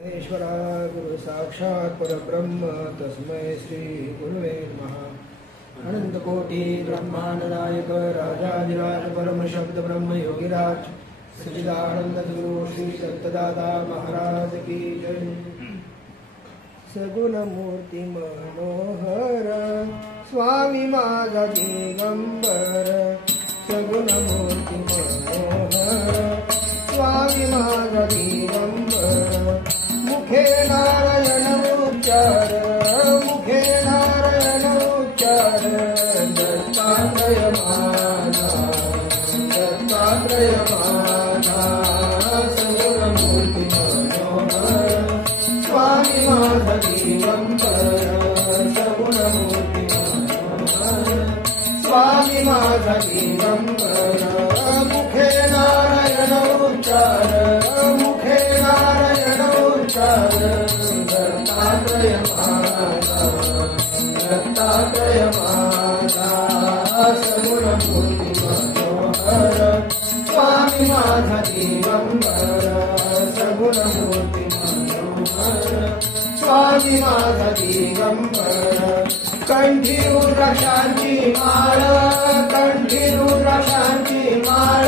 ईश्वरा गुरु साक्षात् परब्रह्म तस्मै श्री गुरुवे नमः। अनंत कोटि ब्रह्मांड नायक राजाधिराज परम शब्द ब्रह्म योगिराज सच्चिदानंद गुरु श्री दत्तदादा महाराज की जय। सगुण मूर्ति मनोहर स्वामी माझा दिगंबर, सगुण मूर्ति मनोहर स्वामी माझा दिगंबर। मुखे नारायण उच्चार, मुखे नारायण उच्चार, दत्तात्रय माझा, दत्तात्रय माझा। सगुण मूर्ति मनोहर स्वामी माझा दिगंबर, सगुण मूर्ति मनोहर स्वामी माझा दिगंबर। मुखे नारायण उच्चार, मुखे नारायण उच्चार, दत्तात्रय माझा, दत्तात्रय माझा। सगुण मूर्ति मनोहर स्वामी माझा दिगंबर, सगुण मूर्ति मनोहर स्वामी माझा दिगंबर। कंठी रुद्राक्षांची माळ, कंठी रुद्राक्षांची माळ,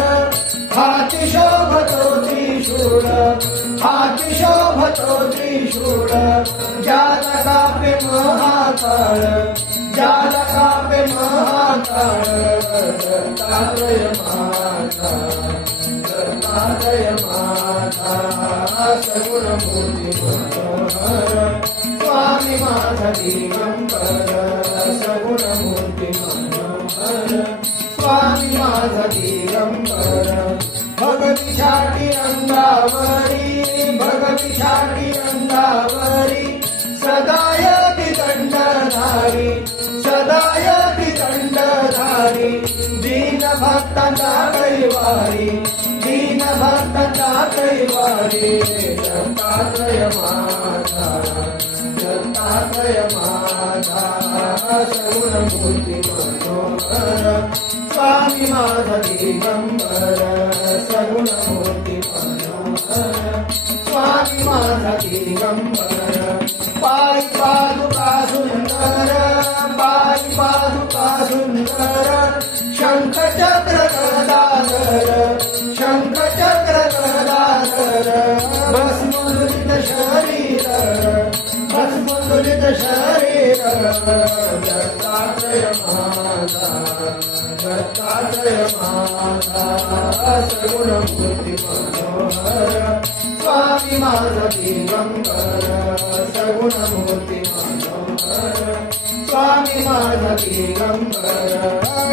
हाती शोभतो त्रिशूळ, हाती शोभतो त्रिशूळ। ज्याला कापे महाकाळ, ज्याला कापे महाकाळ, दत्तात्रय माझा, दत्तात्रय माझा। सगुण मूर्ति मनोहर स्वामी माझा दिगंबर, सगुण मूर्ति मनोहर स्वामी माझा दिगंबर। भगती छाटी अंगावरी, भगती छाटी अंगावरी, सदायति दंडधारी, सदायति दंडधारी। दीन भक्तांचा कैवारी, दीन भक्तांचा कैवारी। दत्तात्रय माझा, दत्तात्रय माझा। सगुण मूर्ति मनोहर स्वामी माझा दिगंबर, सगुण मूर्ति मनोहर स्वामी माझा दिगंबर। पाय पादुका सुंदर, पाय पादुका सुंदर, शंख चक्र गदाधर, शंख चक्र गदाधर। भस्मोदरित शरीर, भस्मोदरित शरीर, दत्तात्रय माझा, दत्तात्रय माझा। सगुण मूर्ति मनोहर स्वामी माझा दिगंबर, सगुण मूर्ति मनोहर स्वामी माझा दिगंबर।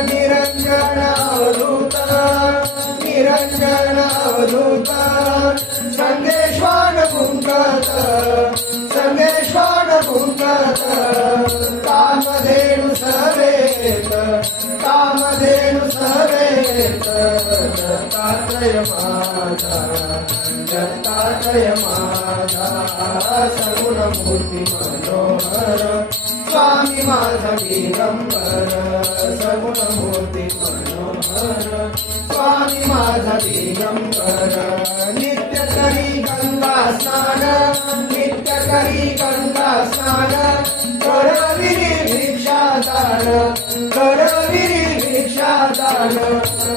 निरंजन अवधूत, निरंजन अवधूत, संगेश्वर पुंकत, संगेश्वर पुंकत। कामधेनु सवेत, कामधेनु सवेत, दत्तात्रय माझा, दत्तात्रय माझा। सगुण मूर्ति मनोहर स्वामी माझा दिगंबर, सगुण मूर्ति मनोहर स्वामी माझा दिगंबर। नित्य करी गंगा स्नान, नित्य करी गंगा स्नान, करविरी भिक्षादान, करविरी भिक्षादान।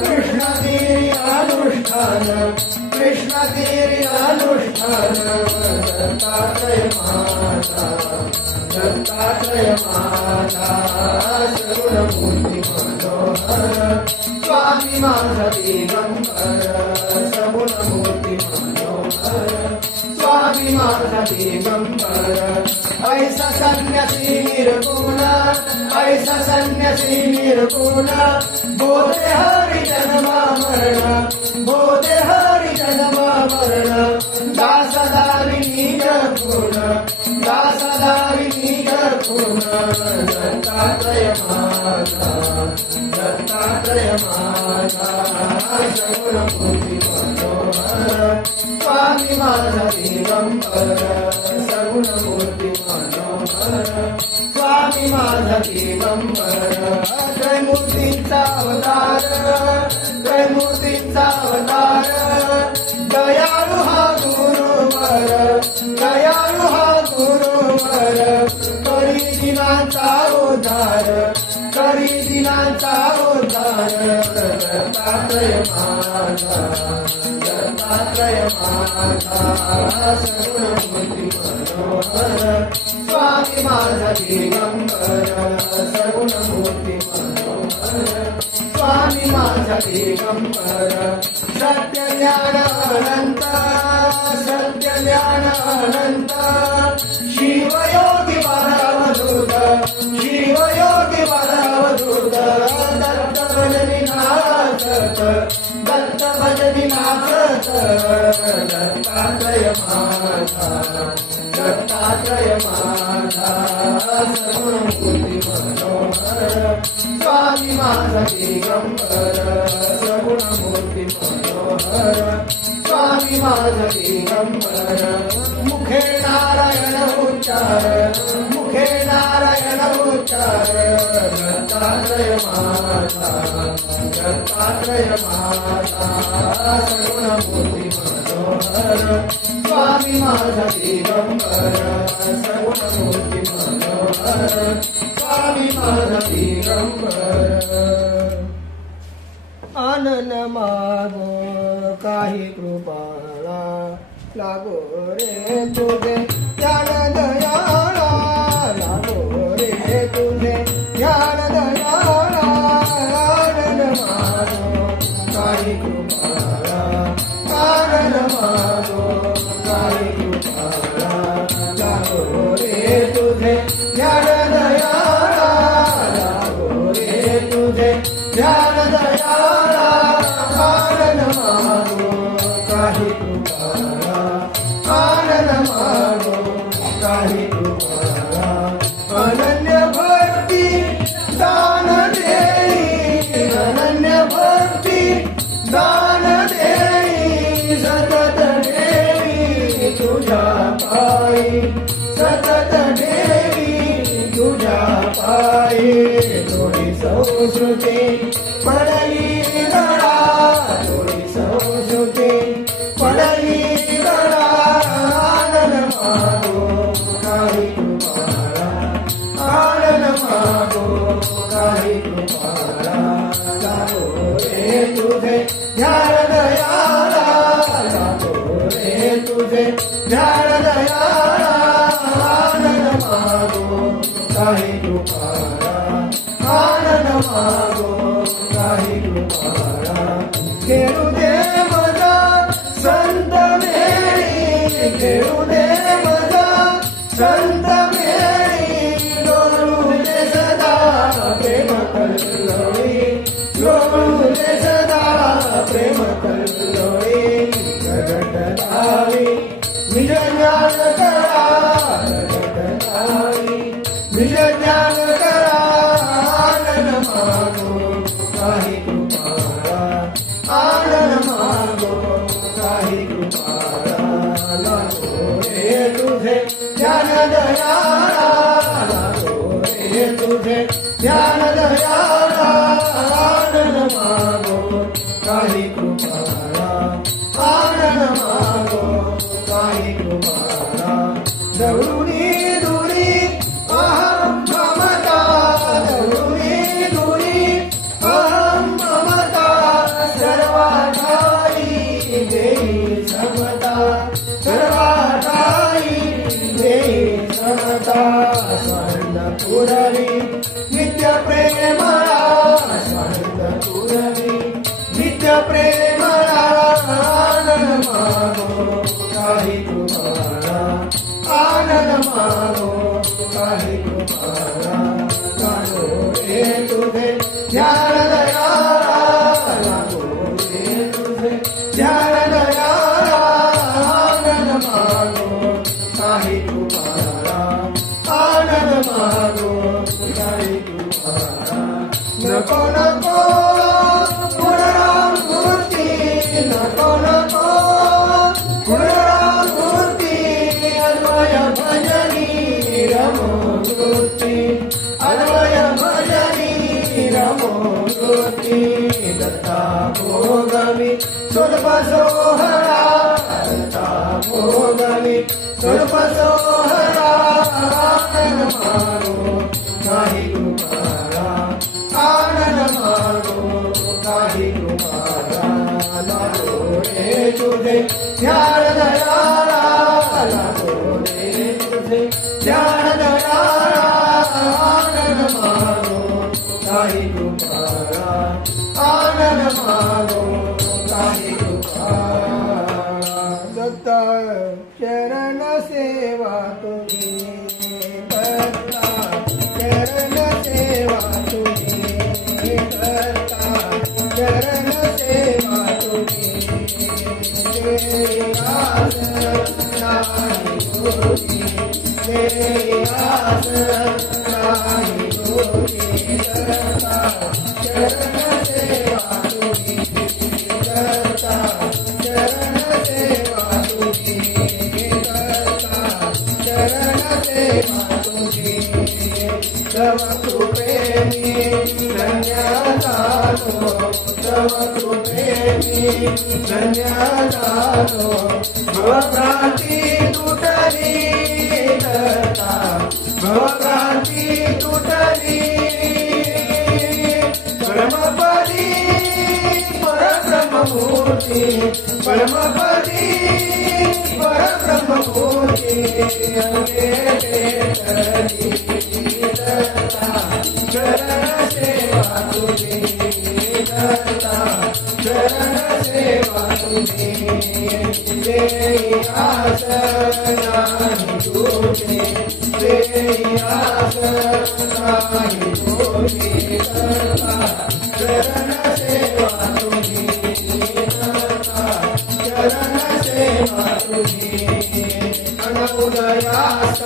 कृष्ण तीरी अनुष्ठान, कृष्ण तीरी अनुष्ठान। दत्तात्रय माझा, दत्तात्रय माझा। सगुण मूर्ति मनोहर स्वामी माझा दिगंबर, सगुण मूर्ति मनोहर स्वामी माझा दिगंबर। ऐसा संन्यासी निर्गुण, ऐसा संन्यासी निर्गुण, बोधे हरि जन्मा मरण, बोधे हरि जन्मा मरण। दासदारी निज गुण, दासदारी निज गुण। दत्तात्रय माझा, दत्तात्रय माझा। सगुण मूर्ति मनोहर स्वामी माझा दिगंबर, सगुण मूर्ति मनोहर स्वामी माझा दिगंबर। त्रैमूर्तीचा अवतार, त्रैमूर्तीचा अवतार, दयाळु हा गुरुवर, दयाळु करी दिनाचा उद्धार, करी दिनाचा उद्धार. दत्तात्रय माझा, दत्तात्रय माझा सगुणमूर्ती मनोहर. स्वामी माझा दिगंबर सगुणमूर्ती मनोहर. स्वामी माझा दिगंबर. सत्य ज्ञान अनंत, सत्य ज्ञान अनंत. शिवयोगी वरावधूत, शिवयोगी वरावधूत. दत्त भजनी नाचत, दत्त भजनी नाचत. दत्तात्रय माझा, दत्तात्रय माझा सगुणमूर्ती मनोहर. स्वामी माझा दिगंबर सगुणमूर्ती मनोहर. स्वामी माझा दिगंबर. मुखे नारायण उच्चार, मुखे नारायण उच्चार. दत्तात्रय माझा, दत्तात्रय माझा सगुणमूर्ती मनोहर. स्वामी माझा दिगंबर सगुणमूर्ती मनोहर. स्वामी माझा दिगंबर. आनंद मागो काही कृपाला, लागो रे तुझे ज्ञान दयाळा. लागो रे तुझे ज्ञान दयाळा. आनंद मागो काही कृपाला, आनंद मागो काही कृपाला. लागो रे तुझे ज्ञान दयाळा. लागो रे तुझे ज्ञान दयाळा. आनंद मागो काही कृपाला, आनंद मागो काही कृपाला. अनन्य भक्ती दान देई, अनन्य भक्ती दान देई. सतत देवी तुझ्या पायी, सतत देवी तुझ्या पायी. थोडी संस्कृती पडली गळा, थोडी संस्कृती पडली गळा. आनंद मागो काही कृपाला, आनंद मागो काही कृपाला. लागो रे तुझे ध्यान दयाळा. लागो रे तुझे ध्यान दयाळा. आनंद मागो काही कृपाला, आनंद मागो काही कृपाला. घेऊ दे मजा संत मेरी, घेऊ दे मजा संत मेरी. डोलू दे सदा प्रेम कल्लोळी, डोलू दे सदा प्रेम कल्लोळी. जगत धावी निज ज्ञान करा, जगत धावी निज ज्ञान करा. आनंद मागो काही कृपाला, आनंद मागो काही कृपाला. लागो रे तुझे ज्ञान दयाळा. लागो रे तुझे ज्ञान दयाळा. आनंद मागो काही कृपाला, आनंद मागो काही कृपाला. दौडुनी दुरी अहं ममता, दौडुनी दुरी अहं ममता. सर्वाधारी देई समता, सर्वाधारी देई समता. स्वानंद पुरवी नित्य प्रेमळा, स्वानंद पुरवी नित्य प्रेमळा. आनंद मागो काही कृपाला, आनंद मागो काही कृपाला. लागो रे तुझे ध्यान दयाळा. लागो रे तुझे ध्यान दयाळा. आनंद मागो काही कृपाला, आनंद मागो काही कृपाला. नको नको पुनरावृत्ती, नको नको पुनरावृत्ती. अन्वय भजनी रमो वृत्ती, अन्वय भजनी रमो वृत्ती. दत्ता भोगवी स्वरूप सोहरा, दत्ता भोगवी स्वरूप सोहरा. आनंद मागो काही कृपाला, आनंद मागो काही कृपाला, लागो रे तुझे ध्यान दयाला, लागो रे तुझे ध्यान दयाला, आनंद मागो काही कृपाला, आनंद मागो काही कृपाला. दत्ता चरण सेवा तुझी, दत्ता चरण सेवा तुझी, दत्ता चरण सेवा तुझी, तेरी आस नाही तुझी, तेरी आस नाही तुझी, दत्ता चरण सेवा तुझी, दत्ता चरण सेवा तुझी, दत्ता चरण सेवा तुझी. तव कृपेने धन्य झालो, तव कृपेने धन्य झालो, भवभ्रांती तुटली दत्ता, भवभ्रांती तुटली, परमपदी परब्रह्ममूर्ती, परमपदी परब्रह्ममूर्ती, अंगे तेतली दत्ता चरण सेवा तुझी, दत्ता चरण सेवा तुझी, तेरी आस नाही तुझी, तेरी आस नाही तुझी, दत्ता चरण सेवा तुझी, दत्ता चरण सेवा तुझी. अनउदयास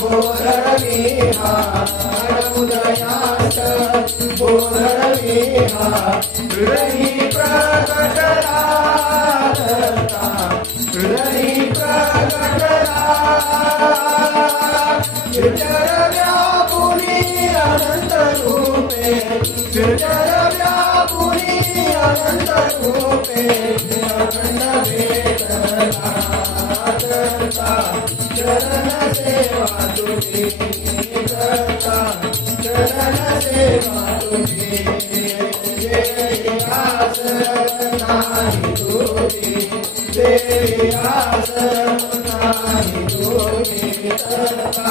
बोधरविहा, अनउदयास बोधरविहा, हृदयी प्रकटला दत्ता, हृदयी प्रकटला, चिरचर व्यापुनी अनंत रूपे, चिरचर व्यापुनी अनंत रूपे, अखंड वेदना दत्ता चरण सेवा तुझी, दत्ता चरण सेवा तुझी, तेरी आस नाही तुझी, तेरी आस नाही तुझी, दत्ता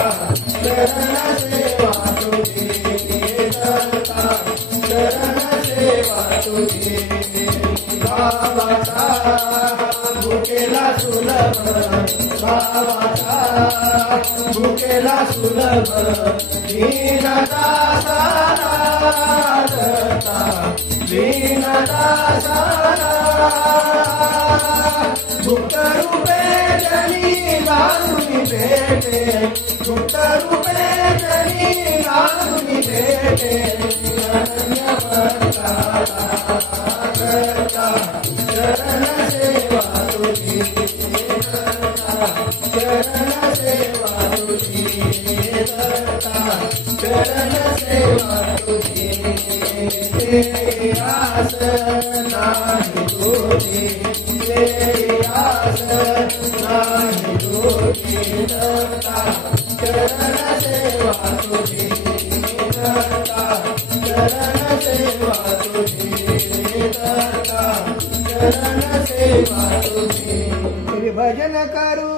चरण सेवा तुझी, दत्ता चरण सेवा तुझी. भावाचा भुकेला सुलभ, भावाचा भुकेला सुलभ, दीनदासाला दत्ता, दीनदासाला, गुप्त रूपे जनी लाजुनी भेटे, गुप्त रूपे जनी लाजुनी भेटे, अनन्य भक्ताला दत्ता चरण सेवा तुझी, दत्ता चरण सेवा तुझी, दत्ता चरण सेवा तुझी, तेरी आस नाही तुझी, तेरी आस नाही तुझी, दत्ता चरण सेवा तुझी, दत्ता चरण सेवा तुझी, दत्ता चरण सेवा तुझी. भजन करू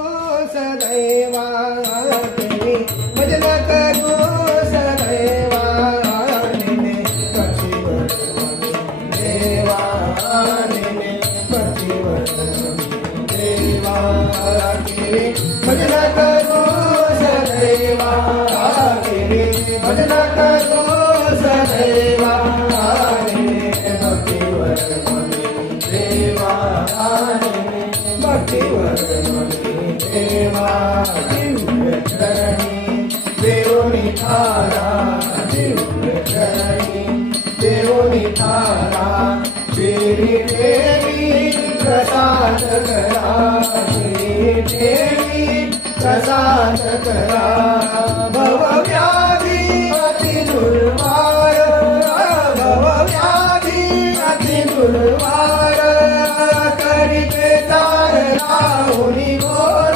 सदैवा, भजन करू सदैवा, पतिवर देवा, पतिवर देवा, भजन करू सदैवा, भजन करू सदैवा, भक्तिवर देवा, भक्तिवर देवा, दिव्य चरणी देवोनी थारा, दिव्य चरणी देवोनी थारा, श्री देवी प्रसाद करा, श्री देवी प्रसाद करा, भवव्याधी अति दुर्वार, भवव्याधी अति दुर्वार, करी बेदार लावणी गोर,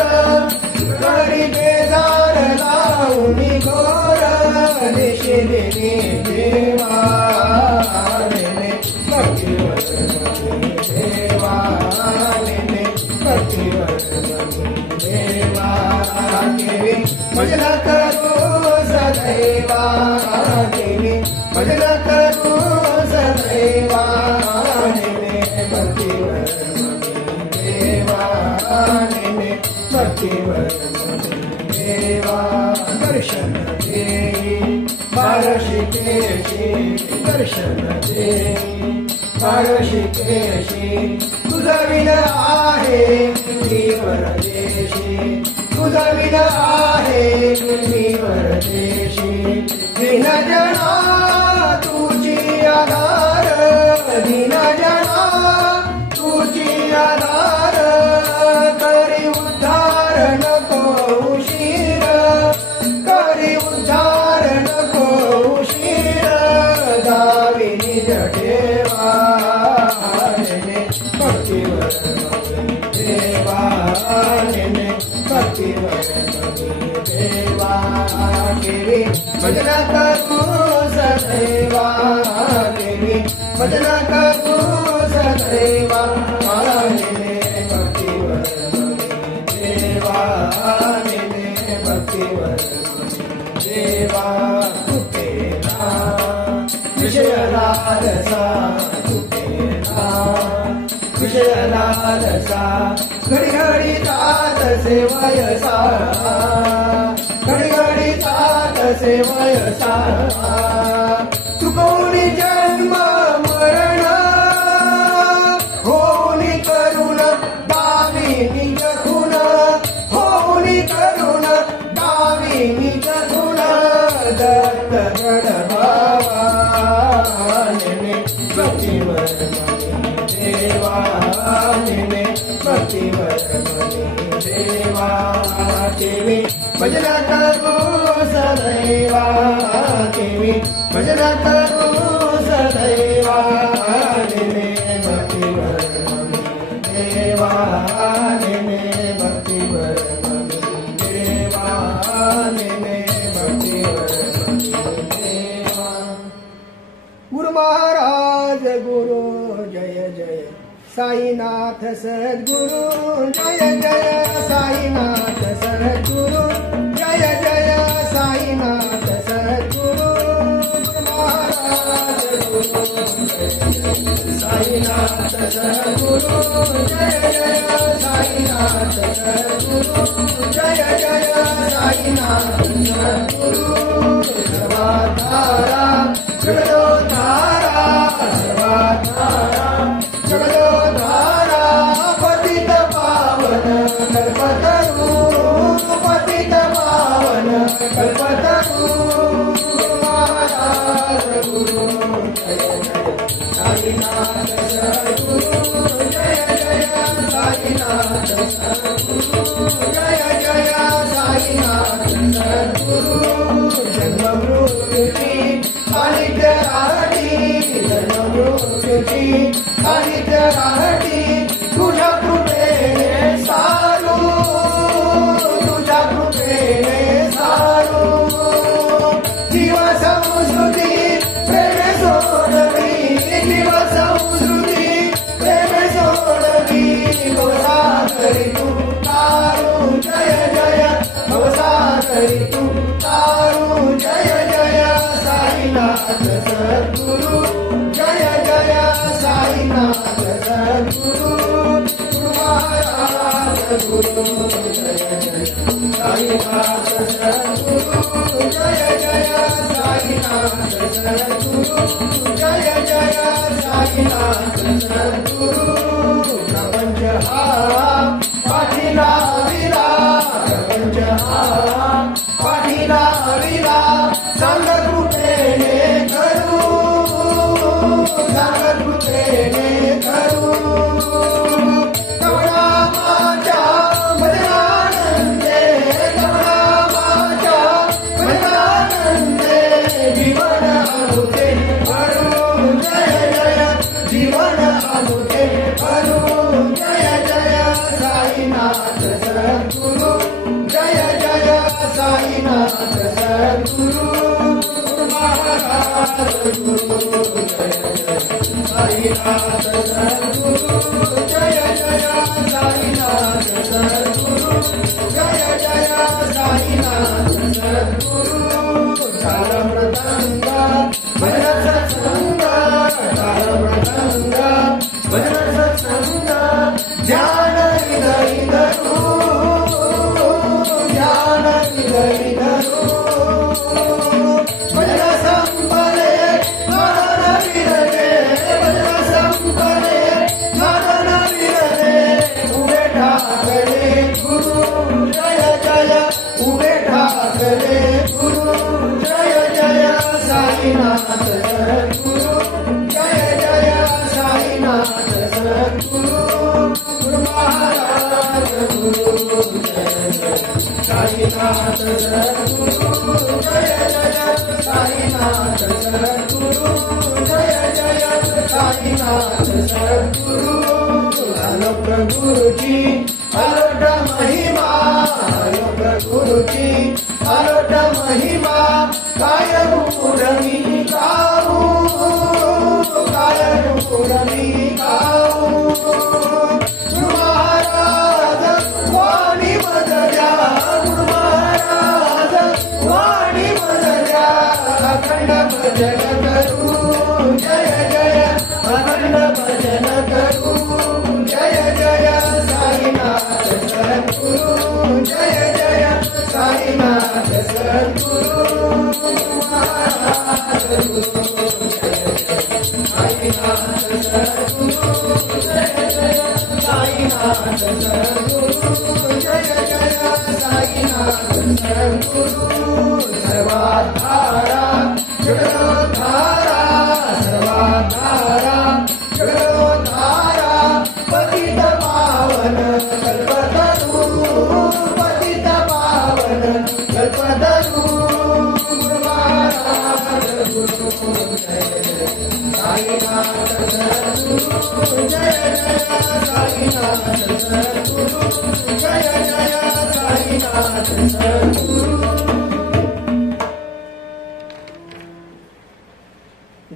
करी बेदार लावणी शिरिडी देवा नेने भक्तिवर्धनी देवा नेने भक्तिवर्धनी देवा देवी भजन करू सदैवा देवी भजन करू सदैवा नेने भक्तिवर्धनी देवा नेने भक्तिवर्धनी देवा दर्शन देई बाळशिकेशी दर्शन देई बाळशिकेशी तुझा विन आहे मी परदेशी तुझा विन आहे मी परदेशी दिन जना तुझी आधार दिन जना तुझी आधार करी उद्धार नको उशीर करी उद्धार नको उशीर दावी निज ठेवा नेने भक्तिवर्धनी देवा नेने भक्तिवर्धनी देवा देवी भजन करू सदैवा देवी भजन करू सदैवा नेने भक्तिवर्धनी देवा नेने भक्तिवर्धनी देवा तुटेना विषय लालसा तुटेना विषय लालसा घडी घडी जात से वयसा घडी घडी जात से वयसा चुकवणी जन्म मरण होनी करुण दावी निज खुण होनी करुण दावी निज खुण दत्त गण भावा नेने भक्तिवर्धनी देवा नेने भक्तिवर्धनी देवा देवी भजन करू सदैवा देवी भजन करू सदैवा नेने भक्तिवर्धनी देवा नेने भक्तिवर्धनी देवा नेने भक्तिवर्धनी देवा गुरु महाराज गुरु जय जय साईनाथ सद्गुरु जय जय साईनाथ सद्गुरु जय जय साईनाथ सद्गुरु महाराज गुरु साईनाथ सद्गुरु जय जय साईनाथ सद्गुरु जय जय साईनाथ सद्गुरु सर्वाधारा जगदोद्धारा सर्वाधारा जगदोद्धारा पतित पावन कल्पतरू पतित पावन कल्पतरू महाराज गुरु जय जय साईनाथ सद्गुरु जय जय साईनाथ सद्गुरु जय जय साईनाथ सद्गुरु जन्म मृत्यूची सानिध्य राहती जन्म मृत्यूची सानिध्य राहती तुझ्या कृपेने सारू तुझ्या कृपेने सारू जीव संस्कृती प्रेम सोडवी जीव संस्कृती प्रेम सोडवी भवसा करी तू तारू जय जय भवसा करी तू तारू जय जय साईनाथ सद्गुरु जय जय साईनाथ सद्गुरु गुरु महाराज गुरु जय जय साईनाथ सद्गुरु जय जय साईनाथ सद्गुरु जय जय साईनाथ सद्गुरु प्रपंच हा पाठीला विरा प्रपंच हा पाठीला विरा सांग कृपेने करू सांग कृपेने करू कवळा माझ्या भजनानंदे कवळा माझ्या भजनानंदे जीवन अमुके भरू जय जय जीवन अमुके भरू जय जय साईनाथ सद्गुरु जय जय साईनाथ सद्गुरु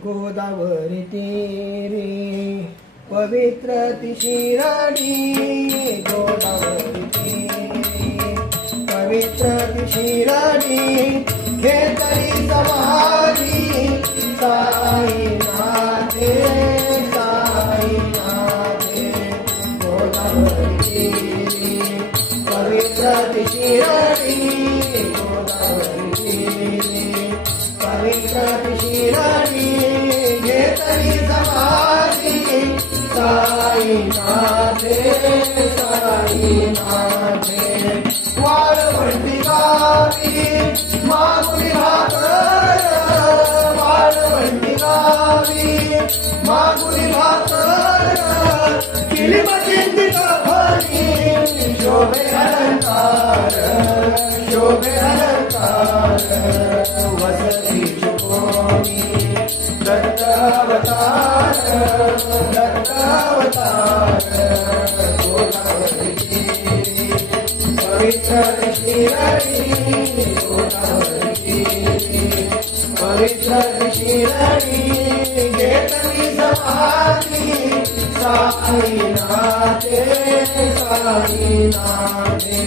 गोदावरी तीरी पवित्र ती शिराडी, गोदावरी तीरी पवित्र ती शिराडी, घेतली समाधी साईनाथे साईनाथे. गोदावरी तीरी पवित्र ती शिराडी, गोदावरी तीरी पवित्र ती शिराडी, घेतली समाधी साईनाथे साईनाथे. वाळवंटी गावी मागुली भाकर, वाळवंटी गावी मागुली भाकर, किलीमचिंतित भणी शोभे अलंकार, शोभे अलंकार. वसती शुकोनी दत्तावतार, दत्तावतार. गोदावरी तीरी पवित्र शिराडी, गोदावरी तीरी पवित्र शिराडी, घेतली समाधी साईनाथे साईनाथे.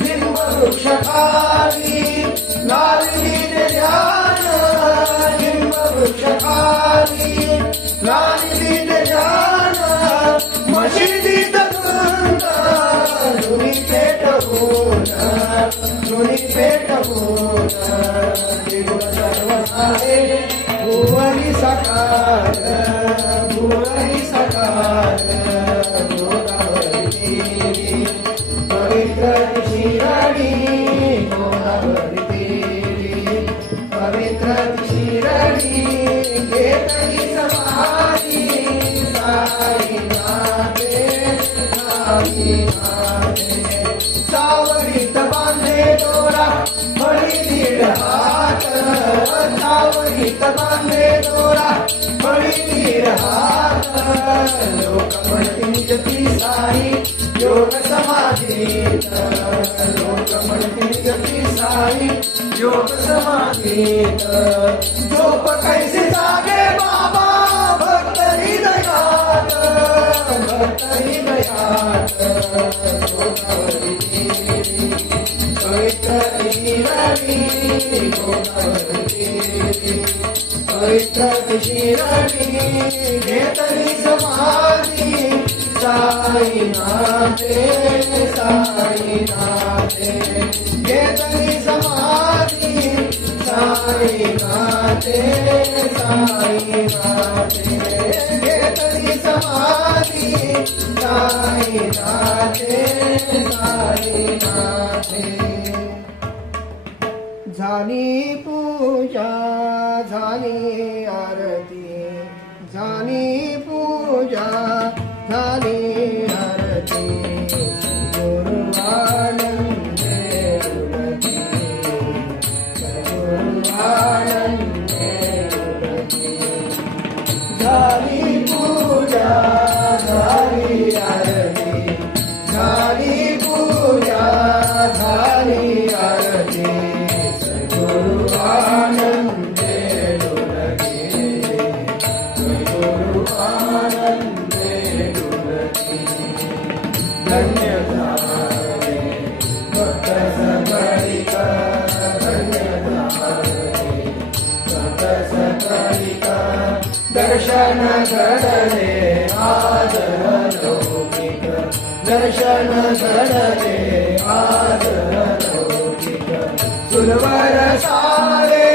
लिंब वृक्षखाली लालली ध्यान, लिंब वृक्षखाली लालली ध्यान. मशिदीत वृंद जुनी पेटवून, जुनी पेटवून. देव सर्व आहे भुवनी साकार, भुवनी साकार. गोदावरी तीरी पवित्र शिराडी, गोदावरी तीरी पवित्र शिराडी, घेतली समाधी साईनाथे साईनाथे. सावरीत बांधे दोरा फळी दीड हात, सावरीत बांधे दोरा फळी दीड हात. लोक म्हणतील जती साई योग समाधीत, लोक म्हणतील जती साई योग समाधीत झोप कैसे जागे बाबा भक्त हृदयात गोदावरी देवी पवित्र शिराणी गोदावरी देवी पवित्र शिराणी घेतली समाधी साईनाथे साईनाथे घेतली समाधी साईनाथे साईनाथे घेतली समाधी साईनाथे साईनाथे झाली पूजा झाली आरती झाली पूजा झाली आरती गुरु आनंदे उलटी गुरु आनंदे उलटी झाली पूजा झाली आरती झाली पूजा झाली आरती गुरु आनंदे उलटी गुरु आनंदे उलटी धन्य झाले भक्त सकळिका धन्य झाले भक्त सकळिका दर्शन घडले आज लौकिक दर्शन घडले आज लौकिक सुरवर सारे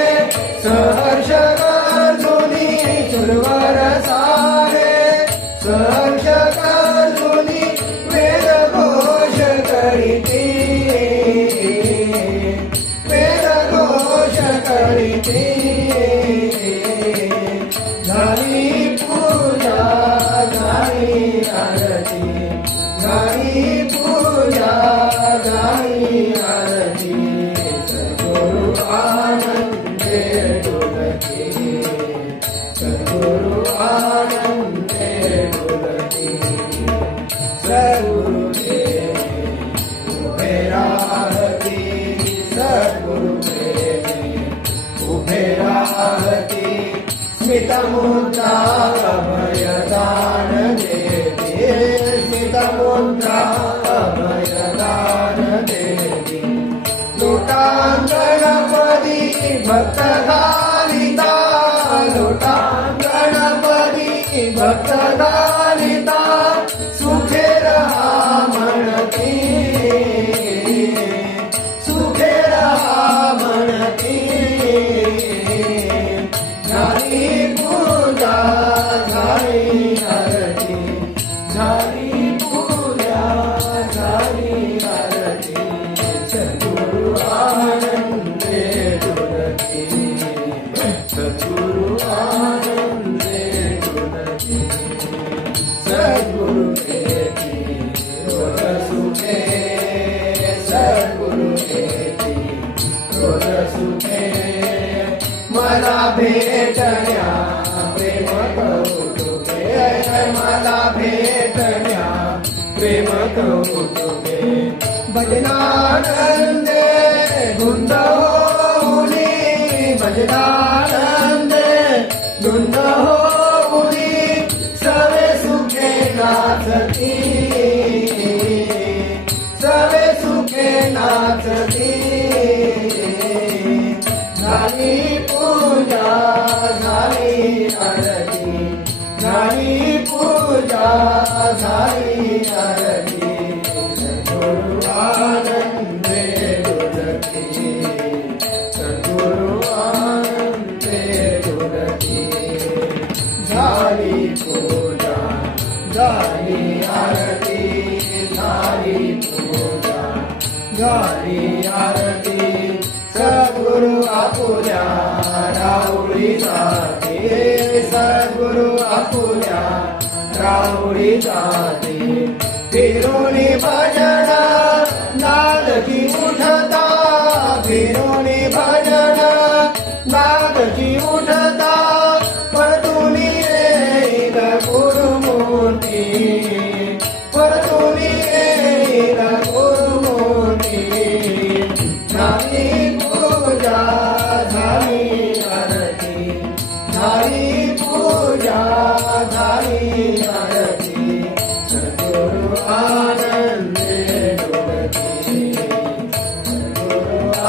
सहर्ष गर्जुनी सुरवर सारे सहर्ष गर्जुनी वेद घोष करीती वेद घोष करीती झाली पूजा झाली आरती झाली पूजा झाली आरती सद्गुरु आनंदे डोलती सद्गुरु आनंदे डोलती सद्गुरु देवी उभे राहती सद्गुरु देवी उभे राहती स्मितमुद्रा अभयदान देवी स्मितमुद्रा अभयदान देवी लोटांगणपदी भक्त घालिता लोटांगणपदी भक्त घालिता सुखे रहा म्हणती सुखे रहा म्हणती झाली पूजा झाली आरती झाली पूजा झाली आरती सद्गुरु आनंदे डोलती सद्गुरु आनंदे डोलती सद्गुरु देती रोज सुखे सद्गुरु देती रोज सुखे मला भेटण्या प्रेम कौतुके मला भेटण्या प्रेम कौतुके भजनानंदे धुंद होऊनी भजनानंदे धुंद होऊनी सवे सुखे नाचती सवे सुखे नाचती झाली पूजा झाली आरती झाली पूजा झाली आरती सद्गुरु आनंदे डोलती सद्गुरु आनंदे डोलती झाली पूजा झाली आरती झाली पूजा झाली आरती सद्गुरु आपुल्या राहुरी जाते सद्गुरु आपुल्या राहुरी जाते फिरोनी भजन नाद की उठता फिरोनी भजन नाद की उठता परतुनी येईल गुरुमूर्ती परतुनी येईल गुरुमूर्ती झाली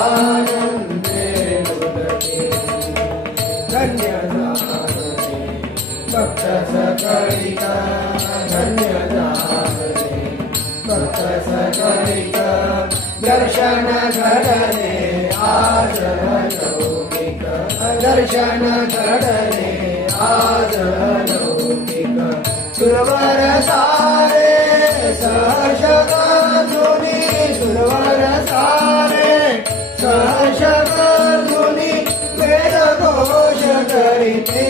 आनंदे डुलते धन्य झाले भक्त सकळिका धन्य झाले भक्त सकळिका दर्शन घडले आज लौकिक दर्शन घडले आज लौकिक सुरवर सारे सहर्षग धुनी सुरवर सारे सहर्षग धुनी वेद घोष करिते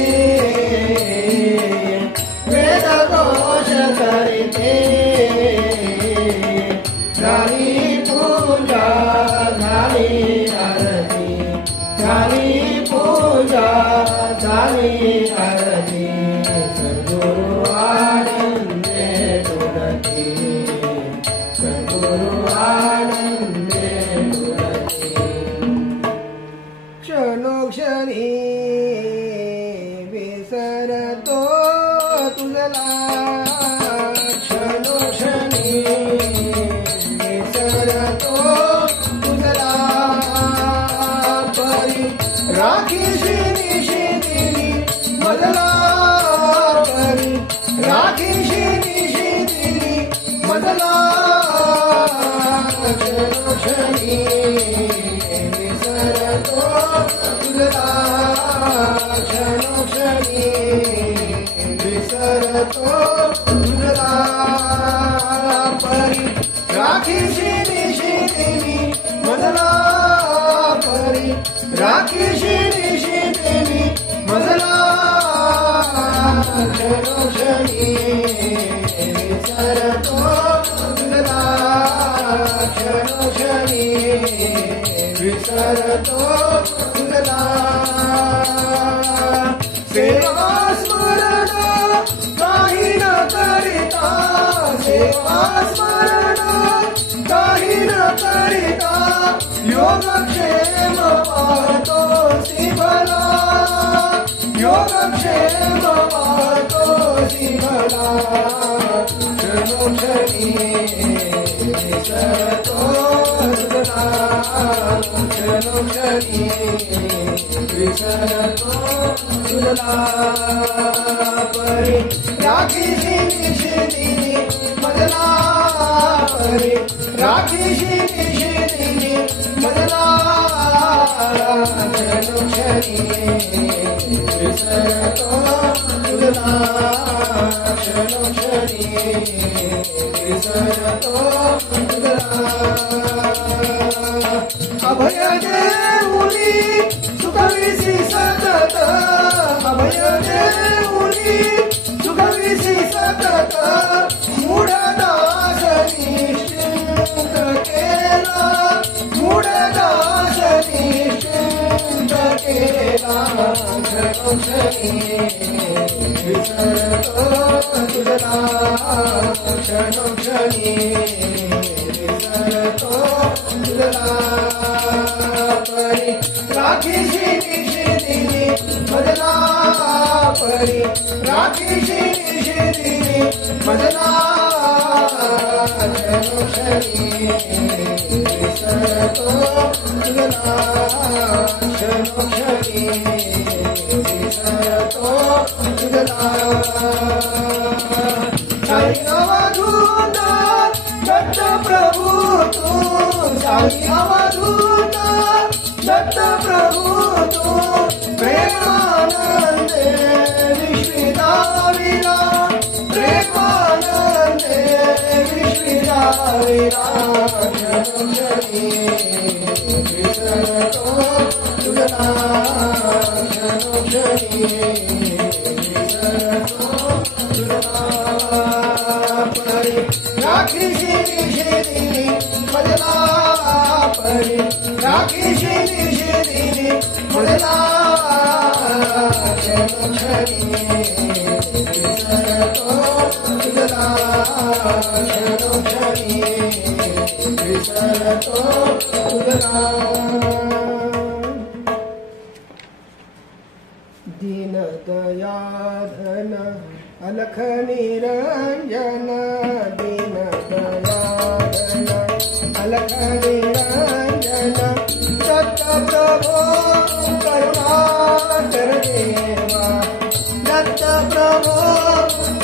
वेद घोष करिते झाली पूजा झाली आरती झाली पूजा झाली आरती सद्गुरु आनंदे डुलते सद्गुरु आनंदे डुलते क्षणोक्षणी विसरतो तुझला क्षणोक्षणी विसरतो तुझला परी राखीशी निशिदिनी मजला परी राखीशी निशिदिनी मजला क्षणोक्षणी विसरतो तुझला क्षणोक्षणी विसरतो तुझला परी राखीशी निशिदिनी मजला परी राखीशी निशिदिनी मजला क्षणोक्षणी विसरतो तुझला क्षणोक्षणी विसरतो तुझला सेवा स्मरण काही न करिता सेवा स्मरण काही न करिता योगक्षेम पाहतो शिवला योगक्षेम पाहतो शिवला क्षणोक्षणी विसरतो तुझला क्षणोक्षणी विसरतो तुझला परी राखीशी निशिदिनी मजला परी राखीशी निशिदिनी मजला क्षणोक्षणी विसरतो तुझला क्षणोक्षणी विसरतो तुझला अभय देऊनी सुखविसी सतत अभय देऊनी सुखविसी सतत मूढदास निश्चिंत केला मूढदास निश्चिंत केला क्षणोक्षणी विसरतो तुझला क्षणोक्षणी विसरतो तुझला परी राखीशी निशिदिनी मजला परी राखीशी निशिदिनी मजला क्षणोक्षणी विसरतो तुझला क्षणोक्षणी विसरतो तुझला साई अवधूत दत्त प्रभू तू साई अवधूत दत्त प्रभू तू प्रेमानंदे विश्विदाविरा प्रेमानंदे विश्विदाविरा क्षणोक्षणी विसरतो तुझला क्षणोक्षणी विसरतो तुझला परी राखीशी निशिदिनी मजला परी राखीशी निशिदिनी मजला क्षणोक्षणी विसरतो तुझला क्षणोक्षणी विसरतो तुझला दीनदयाधन अलख निरंजन दीनदयाधन अलख निरंजन प्रभो करुणाकर देवा दत्त प्रभो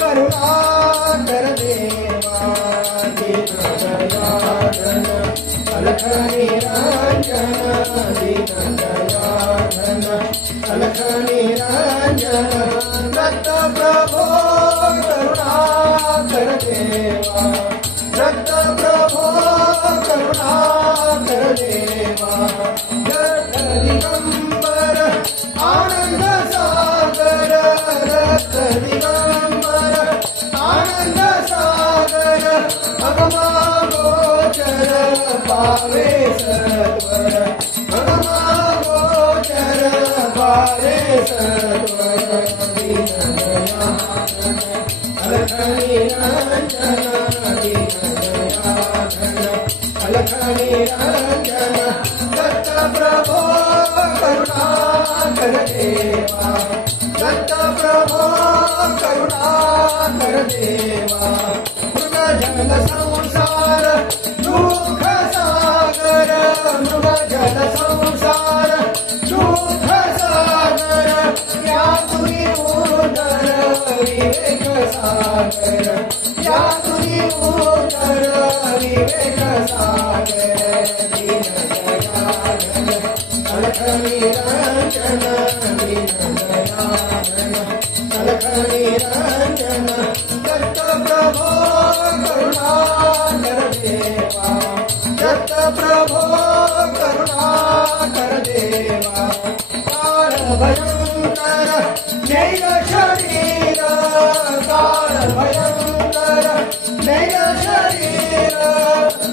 करुणाकर देवा दीनदयाळन अलख निरंजन दीनदयाळन अलख निरंजन दत्त प्रभो करुणाकर देवा दत्त प्रभो करुणाकर देवा जगत दिगंबर आनंद सागर रक्त दिगंबर आनंद सागर अगमा गोचर पावे सत्वर अगमा गोचर पावे सत्वर दीनदयाळन अलख निरंजन दीनदयाळन अलख निरंजन दत्त प्रभो करुणाकर देवा दत्त प्रभो करुणाकर देवा मृग जल संसार दुःख सागर मृग जल संसार दुःख सागर या तुरी उदर विवेक सागर या तुरी उदर विवेक सागर दीनदयाळन अलख निरंजन दीनदयाळन अलख निरंजन दत्त प्रभो करुणाकर देवा दत्त प्रभो करुणाकर देवा काळ भयंकर नैल शरीर काळ भयंकर नैल शरीर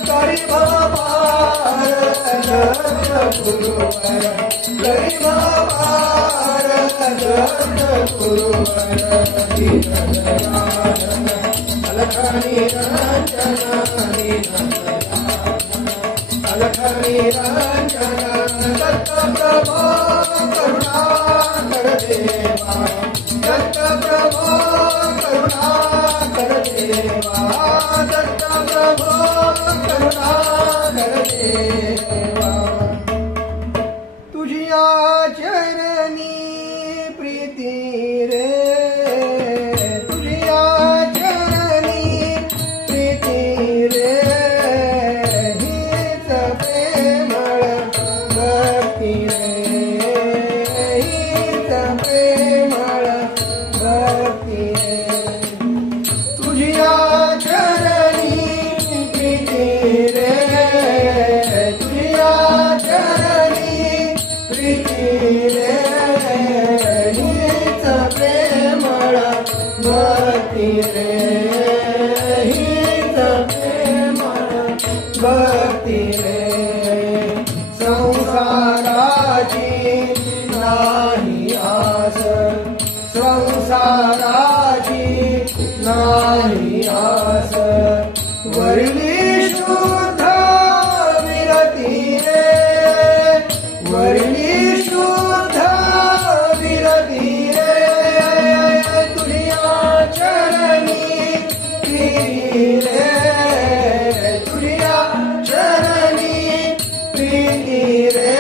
गरीब पार दत्त गुरुवर गरीब पार दत्त गुरुवर दीनदयाळन अलख निरंजन दीनदयाळन अलख निरंजन दत्त प्रभो करुणाकर देवा दत्त प्रभो करुणाकर देवा दत्त प्रभो करुणाकर देवा तुझिया चरणी प्रीती रे तुझिया चरणी प्रीती रे हीच प्रेमळ भक्ती रे हीच प्रेमळ भक्ती रे तुझिया चरणी प्रीती रे तुझिया चरणी प्रीती रे हीच प्रेमळ भक्ती रे हीच प्रेमळ भक्ती रे संसाराची नाही आस संसाराची नाही आस वरली शुद्ध विरती रे वरली शुद्ध विरती रे तुझिया चरणी प्रीती रे तुझिया चरणी प्रीती रे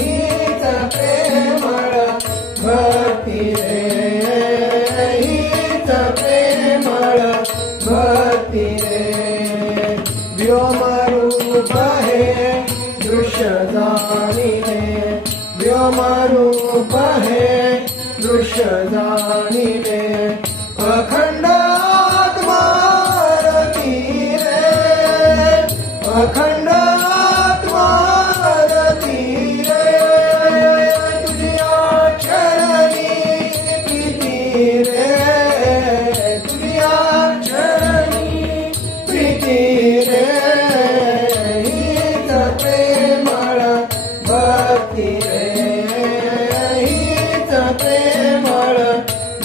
हीच प्रेमळ भक्ती रे हीच प्रेमळ भक्ती रे व्योमरूप हे दृश्य जाणिले व्योमरूप हे दृश्य जाणिले अखंड आत्मारती रे अखंड आत्मारती रे तुझिया चरणी प्रीती रे तुझिया चरणी प्रीती रे हीच प्रेमळ भक्ती रे हीच प्रेमळ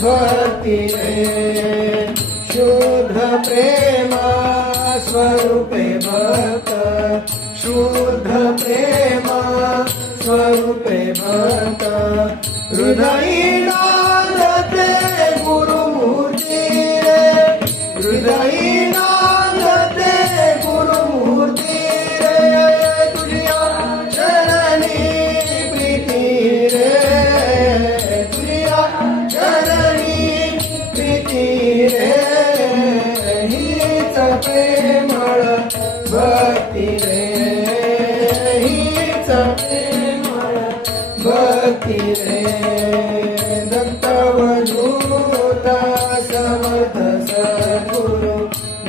भक्ती रे शुद्ध प्रेम स्वरूपे भक्त शुद्ध प्रेम स्वरूपे भक्त हृदयी नांदते गुरुमूर्ती रे हृदयी नांदते गुरुमूर्ती रे तुझिया चरणी प्रेमळ भक्ती रे दत्तवधूत समर्थ सद्गुरु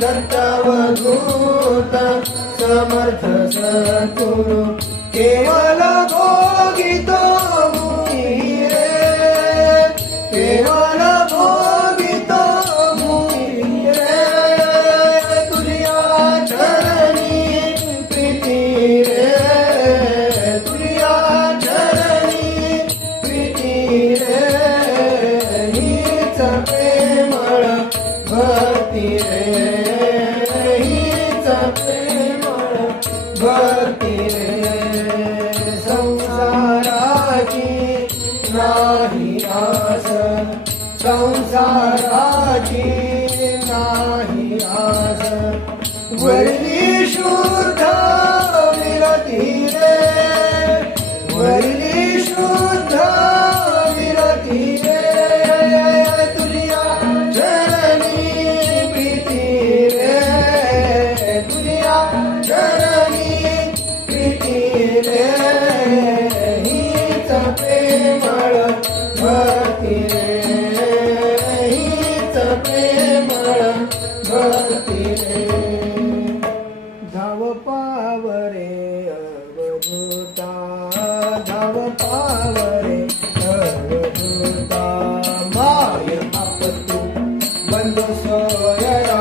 दत्तवधूत समर्थ सद्गुरु केवल भोगितो मुनी रे केवल भोगितो मुनी रे तुझ्या चरणी प्रीती रे तुझ्या चरणी प्रीती रे हीच प्रेमळ भक्ती रे हीच प्रेमळ भक्ती रे संसाराची नाही आस संसाराची नाही आस वरली शुद्ध विरती रे वरली शुद्ध विरती रे तुझ्या चरणी प्रीती रे तुझ्या चरणी प्रीती रे हीच प्रेमळ भक्ती रे हीच प्रेमळ भक्ती रे धाव पावरे अवधूता धाव पावरे अवधूता माय बापतू बंधू सोयरा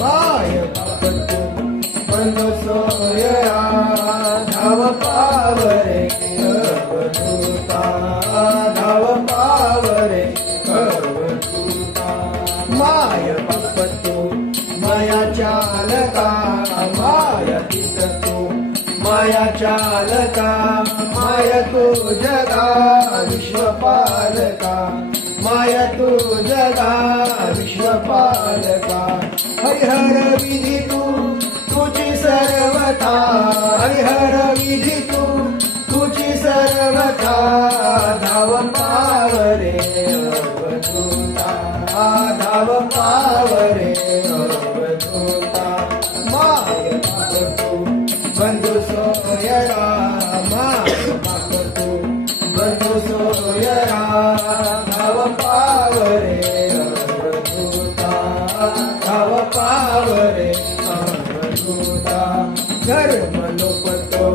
माय बापतू बंधू सोयरा धाव पावरे अवधूता धाव पावरे अवधूता माय बापतू माया चालका माया तितू माया चालका माया तू जगा विश्वपालका माया तू जगा विश्वपालका हरिहर विधी तू तुझी सर्वथा हरिहर विधी तू तुझी सर्वथा धाव पावरे अवधूता धाव पावरे अवधूता माय बापतू बंधू सोयरा माय बापतू बंधू सोयरा धाव पावरे अवधूता धाव पावरे अवधूता धर्म लोपतो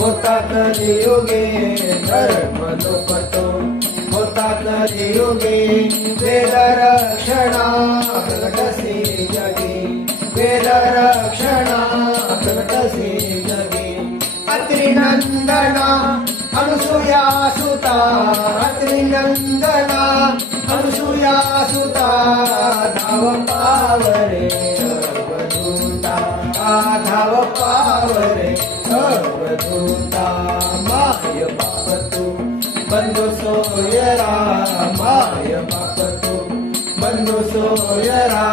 होता कलियुगे धर्म लोपतो होता कलियुगे वेद रक्षणा प्रगटसी जगी वेद रक्षणा प्रगटसी जगी अत्रिनंदना अनुसूया सुता अत्रिनंदना अनुसूया सुता धाव पावरे अवधूता धाव पावरे अवधूता माय बापतू बंधू सोयरा माय बापतू बंधू सोयरा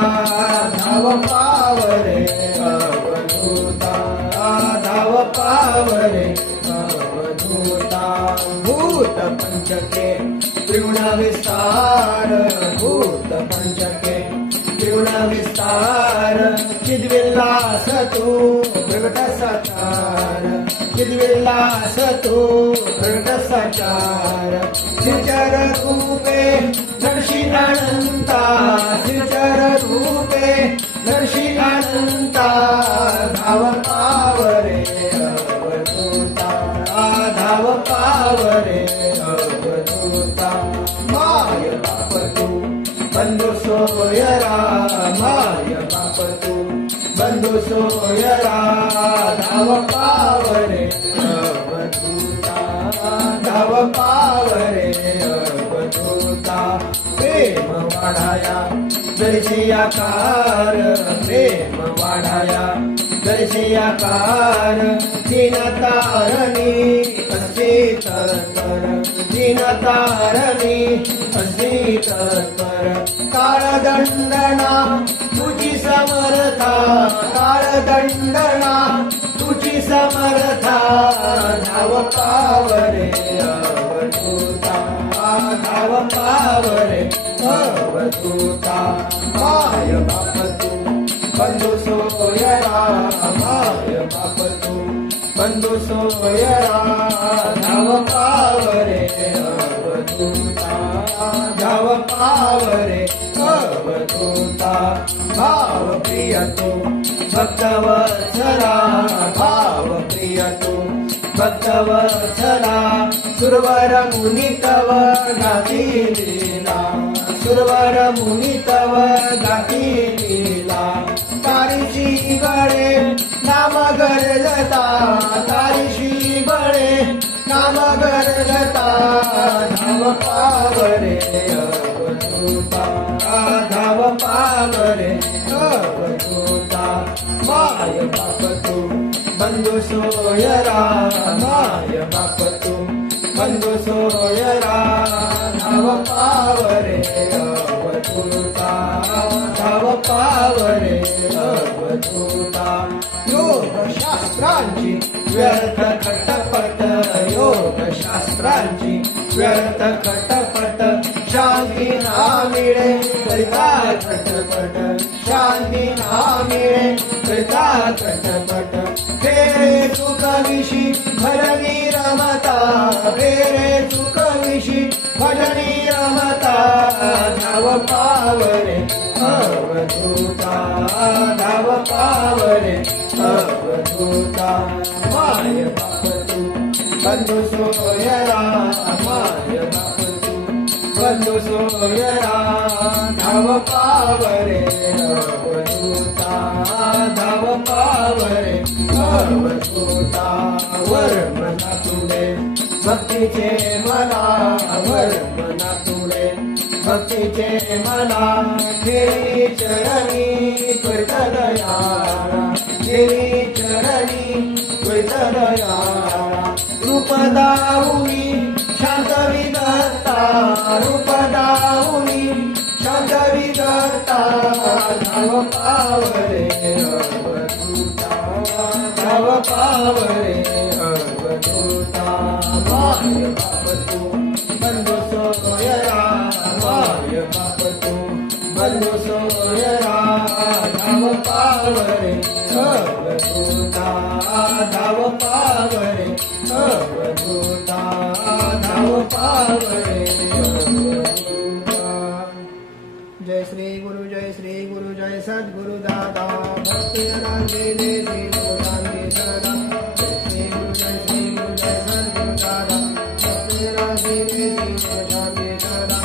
धाव पावरे अवधूता धाव पावरे अवधूता भूत पंचके त्रिगुण विस्तार भूत पंचके त्रिगुण विस्तार चिद्विलास तू प्रगट साचार चिद्विलास तू प्रगट साचार श्रीचर रूपे दर्शी अनंता श्रीचर रूपे दर्शी अनंता धाव पावरे अवधूता धाव पावरे अवधूता माय बापतू बंधू सोयरा माय बापतू बंधू सोयरा धाव पावरे अवधूता धाव पावरे अवधूता प्रेम वाढाया दर्शी आकार प्रेम वाढाया दर्शी आकार दीन तारणी असे तर दीन तारणी असे तर काळदंडना तुझी समर्था काळदंडना तुझी समर्था धाव पावरे अवधूता धाव पावरे अवधूता माय बापतू बंधू सोयरा माय बापतू बंधू सोयरा धाव पावरे अवधूता धाव पावरे अवधूता भाव प्रिय तू भक्तवत्सला भाव प्रिय तू भक्तवत्सला सुरवर मुनी तव गाती लीला सुरवर मुनी तव गाती लीला तारीशी बळे नाम गरजता तारीशी बळे नाम गरजता धाव पावरे अवधूता धाव पावरे अवधूता माय बाप तू बंधु सोयरा माय बाप तू बंधु सोयरा धाव पावरे अवधूता धाव पावरे अवधूता योग शास्त्रांची व्यर्थ खटपट योग शास्त्रांची व्यर्थ खटपट शांती ना मिळे करिता खटपट शांती ना मिळे करिता खटपट फेरे चुकविशी भजनी रमता फेरे चुकविशी भजनी रमता धाव पावरे अवधूता धाव पावरे अवधूता माय बाप तू बंधु सोयरा माय बाप तू बंधु सोयरा धाव पावरे अवधूता धाव पावरे अवधूता वर मना तुले भक्तीचे मला वर मना तुले भक्तीचे मला तेरी चरणी कृतदया तेरी चरणी कृतदया रूप दाऊनी शांत विदत्ता रूप दाऊनी शांत विदत्ता धाव पावरे अवधूता धाव पावरे अवधूता माय बाप तू बंधु सोयरा माय बाप तू बंधु सोयरा धाव पावरे अवधूता धाव पावरे अवधूता धाव पावरे अवधूता जय श्री गुरु जय सद्गुरु दादा भक्ति रांगे दे गुरु रांगे दादा जय श्री गुरु जय सद्गुरु दादा भक्ति रांगे दे गुरु रांगे दादा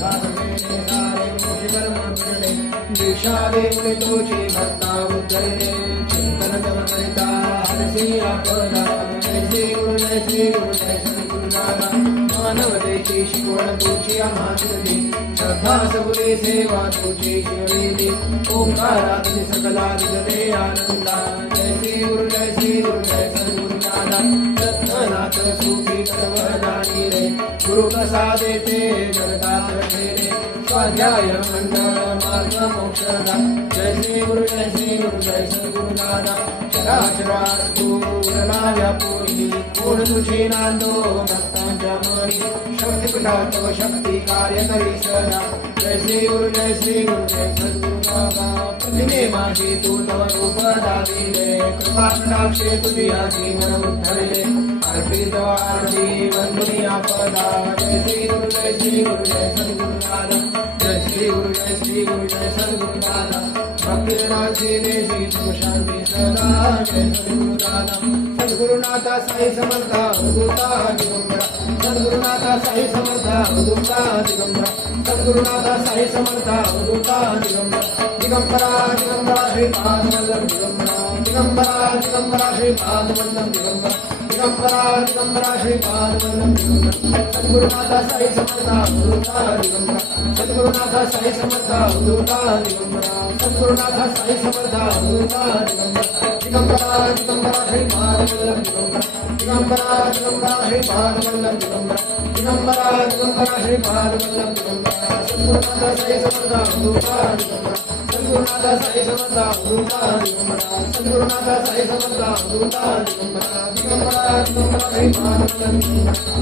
सारे सारे कर्म बिगड़े दिशा दे मुझे तुझे भक्ता उद्धरे चिंतन जब करता हरसी आपदा जय श्री गुरु जय सद्गुरु दादा मानव देची शिकवण तुझी आमादी श्रद्धा सबुरी सेवा तुझी शिवरेदी ओंकारातली सकला दिगदे आनंदा जय श्री गुरु जय सद्गुरु दादा रत्ननाथ सुखी सर्वदानी रे गुरु प्रसादे ते जगदात रे स्वाध्याय मंडळ मार्ग मोक्षदा जय श्री गुरु जय सद्गुरु दादा चराचरास्तु व्यापुरी कोण तुझी नांदो भक्तांच्या मनी शक्तिपीठात शक्ती कार्य करी सदा जय श्री गुरु जय सद्गुरु दादा प्रतिमे माझी तू तव रूप दाविले कृपा कटाक्षे तुझी आधी मन उद्धरले अर्पित आरती वंदनी आपदा जय श्री गुरु जय सद्गुरु दादा जय श्री गुरु जय सद्गुरु दादा भक्तिनाथी देशी सुख शांती सदा जय सद्गुरु दादा सद्गुरुनाथा साई समर्था अवधूता दिगंबरा सद्गुरुनाथा साई समर्था अवधूता दिगंबरा सद्गुरुनाथा साई समर्था अवधूता दिगंबरा दिगंबरा श्रीपाद वल्लभ दिगंबरा श्रीपाद वल्लभ दिगंबरा श्रीपाद वल्लभ सद्गुरुनाथा साई समर्था अवधूता दिगंबरा सद्गुरुनाथा साई समर्था अवधूता दिगंबरा सद्गुरुनाथा साई समर्था अवधूता दिगंबरा श्रीपाद वल्लभ दिगंबरा श्रीपाद वल्लभ दिगंबरा श्रीपाद वल्लभ सद्गुरुनाथा साई समर्था अवधूता दिगंबरा सद्गुरुनाथा साई समर्था अवधूता दिगंबरा सद्गुरुनाथा साई समर्था अवधूता दिगंबरा दिगंबरा श्रीपाद वल्लभ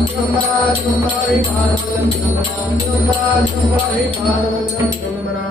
दिगंबरा श्रीपाद वल्लभ दिगंबरा श्रीपाद वल्लभ दिगंबरा